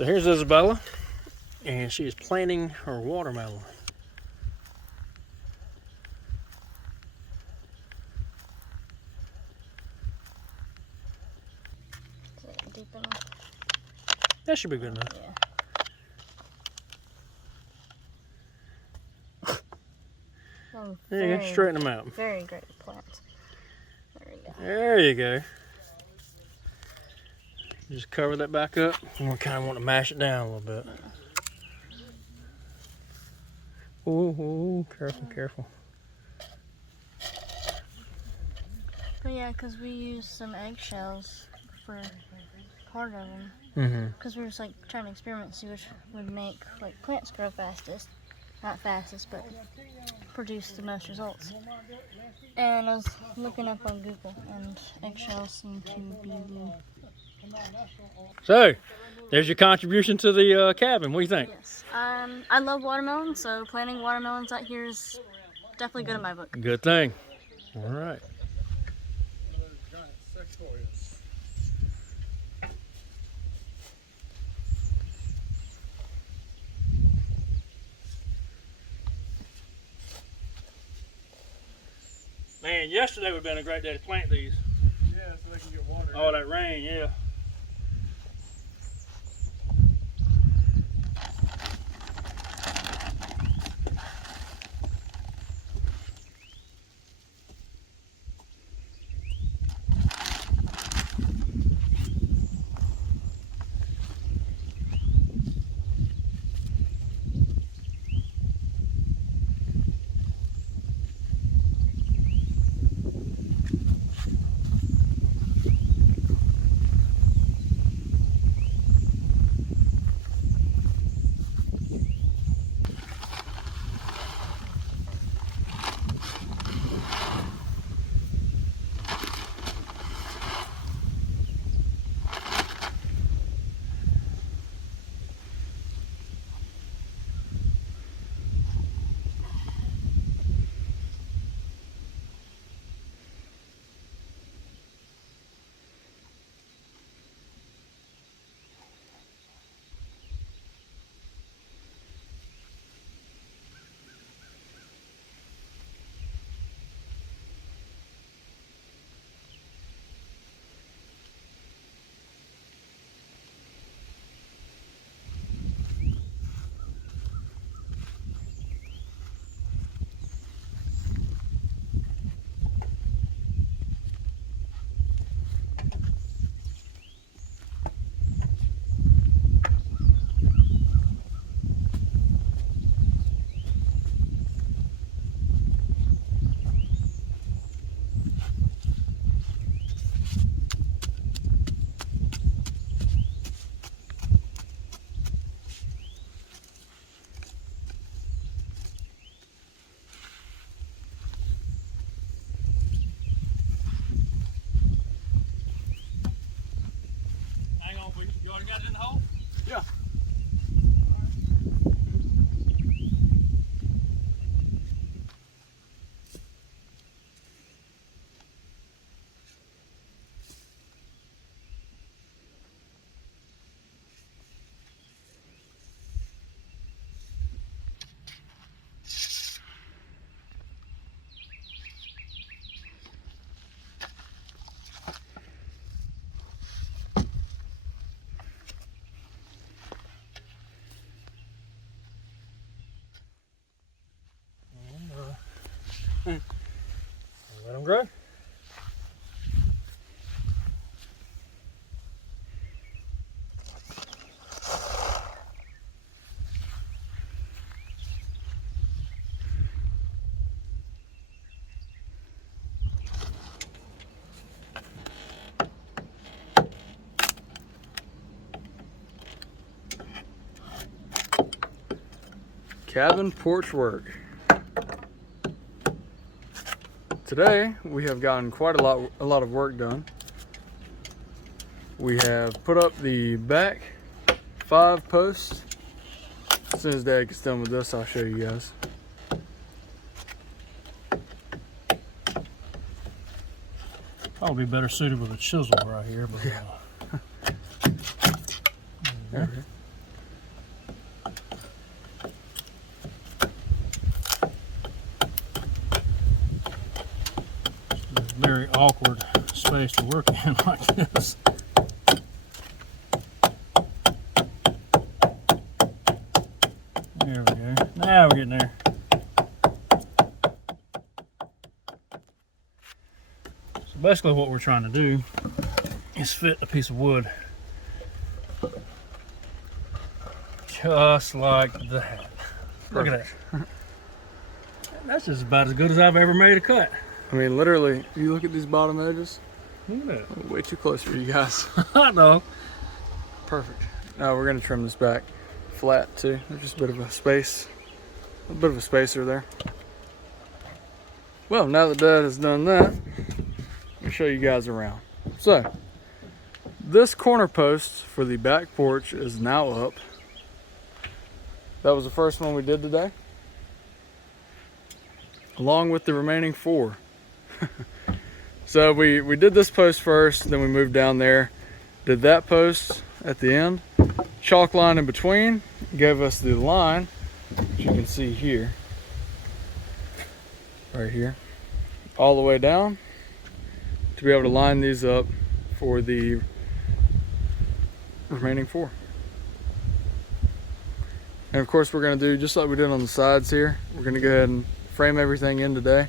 So here's Isabella, and she is planting her watermelon. Is it deep enough? That should be good enough. Yeah. There you go, straighten them out. Very great plants. There we go. There you go. Just cover that back up, and we kind of want to mash it down a little bit. Ooh, careful, careful. But yeah, because we used some eggshells for part of them. Because we were just like trying to experiment, see which would make like plants grow fastest. Not fastest, but produce the most results. And I was looking up on Google, and eggshells seem to be the... So, there's your contribution to the cabin. What do you think? Yes. I love watermelons, so planting watermelons out here is definitely good in my book. Good thing. All right. Man, yesterday would have been a great day to plant these. Yeah, so they can get water. All that rain, yeah. You already got it in the hole? Yeah. Let them grow. Cabin porch work. Today we have gotten quite a lot of work done. We have put up the back 5 posts. As soon as Dad gets done with this, I'll show you guys. Probably better suited with a chisel right here, but Yeah. awkward space to work in like this. There we go. Now we're getting there. So basically what we're trying to do is fit a piece of wood just like that. Look at that. That's just about as good as I've ever made a cut. I mean, literally, you look at these bottom edges. Look at that. Way too close for you guys. I know. Perfect. Now we're gonna trim this back flat too. There's just a bit of a space, a bit of a spacer there. Well, now that Dad has done that, let me show you guys around. So, this corner post for the back porch is now up. That was the first one we did today, along with the remaining 4. So we did this post first, then we moved down there, did that post at the end, chalk line in between, gave us the line, which you can see here, right here, all the way down, to be able to line these up for the remaining 4. And of course we're going to do just like we did on the sides here. We're going to go ahead and frame everything in today.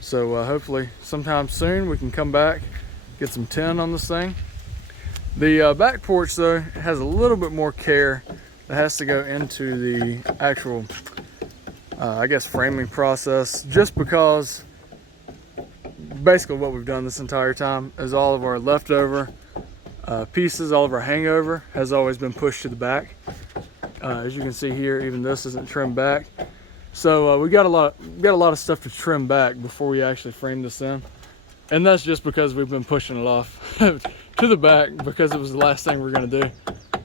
So hopefully sometime soon we can come back, get some tin on this thing. The back porch though has a little bit more care that has to go into the actual, I guess, framing process, just because basically what we've done this entire time is all of our leftover pieces, all of our hangover has always been pushed to the back. As you can see here, even this isn't trimmed back. So we got a lot of stuff to trim back before we actually frame this in. And that's just because we've been pushing it off to the back because it was the last thing we're gonna do.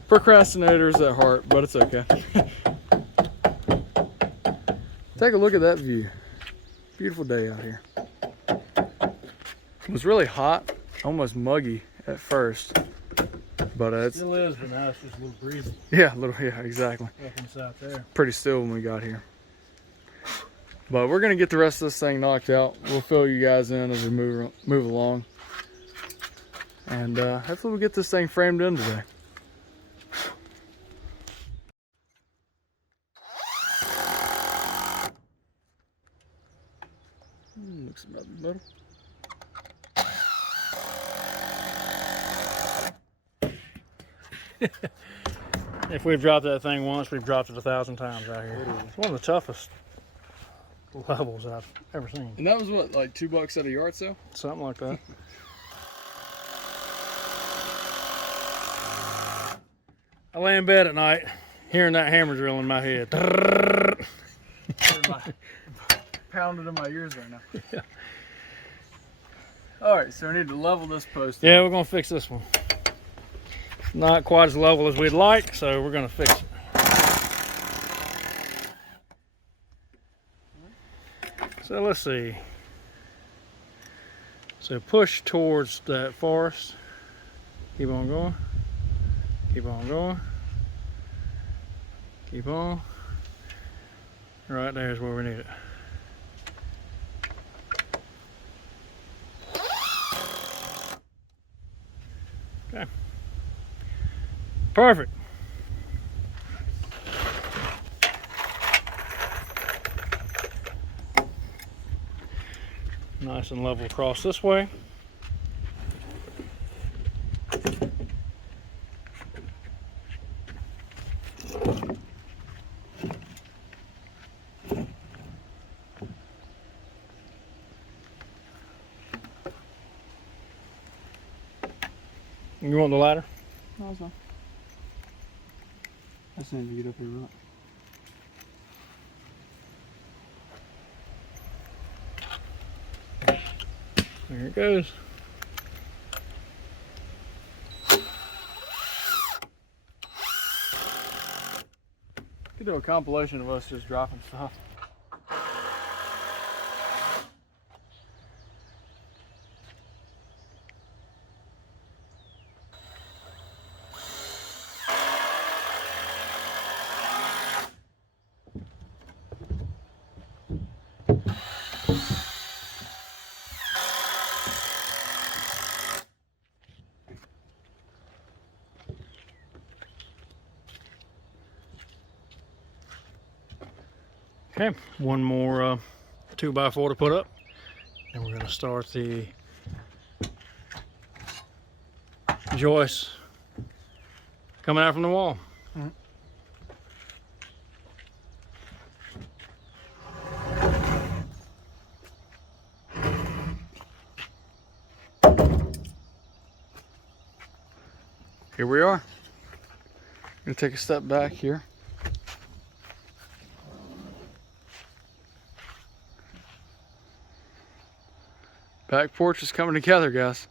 Procrastinators at heart, but it's okay. Take a look at that view. Beautiful day out here. It was really hot, almost muggy at first. But It still is, but now it's just a little breezy. Yeah, exactly. Up and south there. Pretty still when we got here. But we're gonna get the rest of this thing knocked out. We'll fill you guys in as we move along. And hopefully we'll get this thing framed in today. Looks about better. If we've dropped that thing once, we've dropped it 1,000 times out here. It's one of the toughest levels I've ever seen. And that was what, like $2 at a yard sale? Something like that. I lay in bed at night, hearing that hammer drill in my head. Pounded in my ears right now. Yeah. All right, so I need to level this post. Yeah, we're gonna fix this one. Not quite as level as we'd like, so we're gonna fix it. So let's see. So push towards that forest. Keep on going. Keep on going. Keep on. Right there is where we need it. Okay. Perfect. Nice and level across this way. You want the ladder? No, it's not. I just need to get up here right. There it goes. Could do a compilation of us just dropping stuff. Okay, one more 2x4 to put up, and we're going to start the joist coming out from the wall. Here we are. Gonna take a step back here. Back porch is coming together, guys.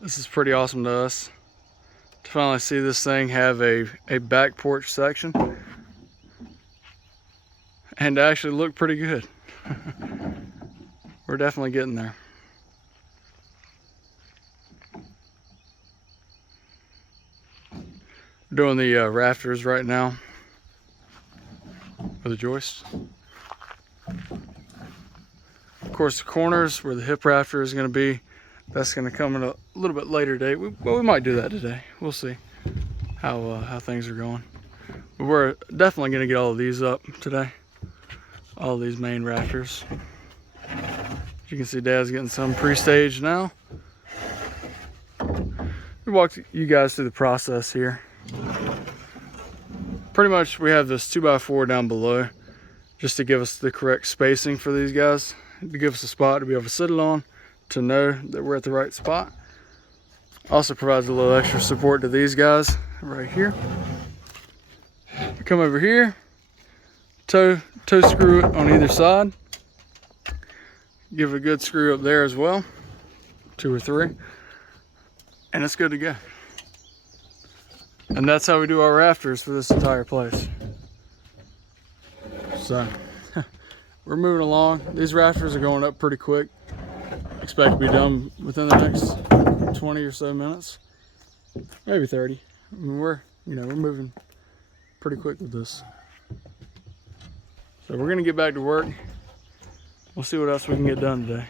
This is pretty awesome to us to finally see this thing have a back porch section and to actually look pretty good. We're definitely getting there. We're doing the rafters right now for the joist. Of course, the corners where the hip rafter is going to be, that's going to come in a little bit later date. Well, we might do that today. We'll see how things are going. But we're definitely going to get all of these up today. All of these main rafters. As you can see, Dad's getting some pre-staged now. We walked you guys through the process here. Pretty much we have this 2x4 down below just to give us the correct spacing for these guys, to give us a spot to be able to sit it on, to know that we're at the right spot. Also provides a little extra support to these guys right here. Come over here, toe screw it on either side. Give it a good screw up there as well, 2 or 3, and it's good to go. And that's how we do our rafters for this entire place. So we're moving along. These rafters are going up pretty quick. Expect to be done within the next 20 or so minutes, maybe 30. I mean, we're moving pretty quick with this. So we're gonna get back to work. We'll see what else we can get done today.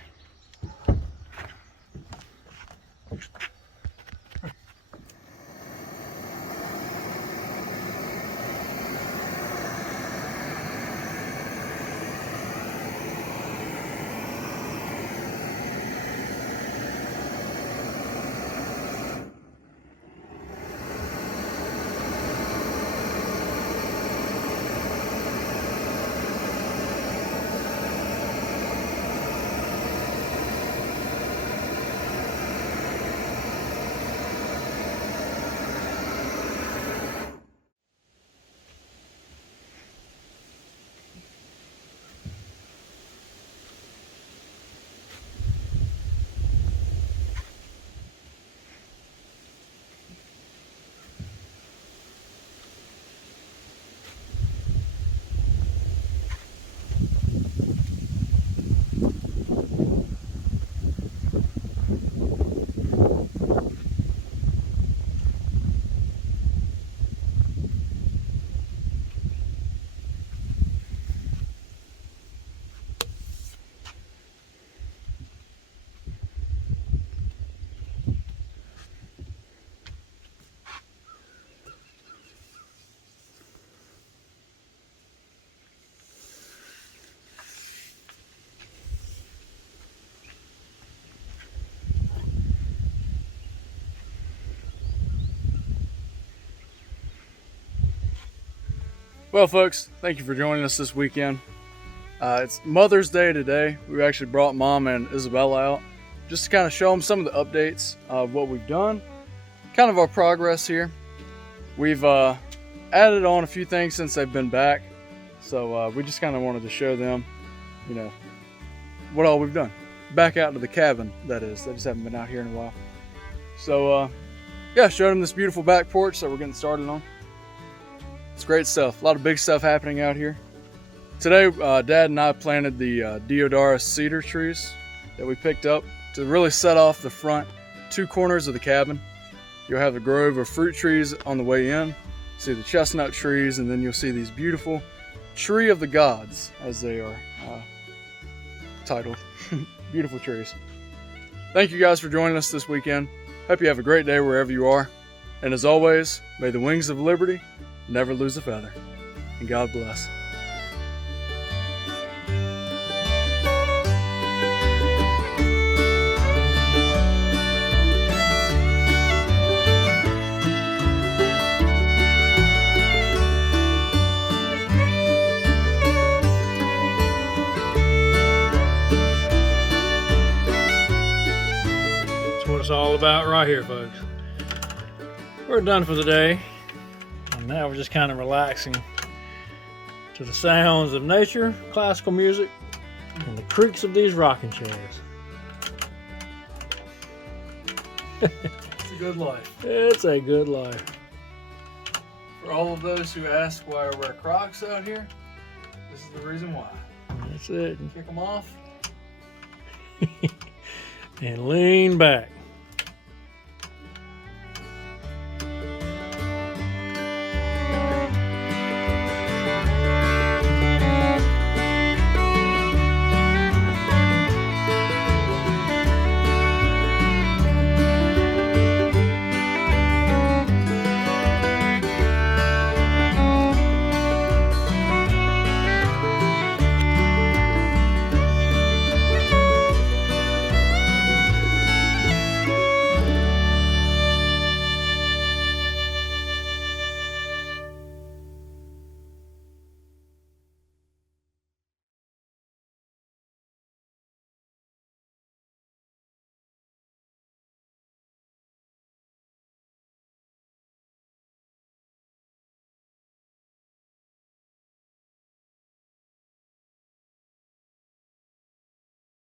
Well, folks, thank you for joining us this weekend. It's Mother's Day today. We actually brought Mom and Isabella out just to kind of show them some of the updates of what we've done, kind of our progress here. We've added on a few things since they've been back, so we just kind of wanted to show them, what all we've done. Back out to the cabin, that is. They just haven't been out here in a while. So, yeah, showed them this beautiful back porch that we're getting started on. It's great stuff. A lot of big stuff happening out here. Today, Dad and I planted the Deodar Cedar trees that we picked up to really set off the front 2 corners of the cabin. You'll have a grove of fruit trees on the way in. See the chestnut trees, and then you'll see these beautiful tree of the gods, as they are titled. Beautiful trees. Thank you guys for joining us this weekend. Hope you have a great day wherever you are. And as always, may the wings of liberty never lose a feather. And God bless. about right here, folks. We're done for the day. And now we're just kind of relaxing to the sounds of nature, classical music, and the creaks of these rocking chairs. It's a good life. It's a good life. For all of those who ask why I wear Crocs out here, this is the reason why. That's it. Kick them off. And lean back.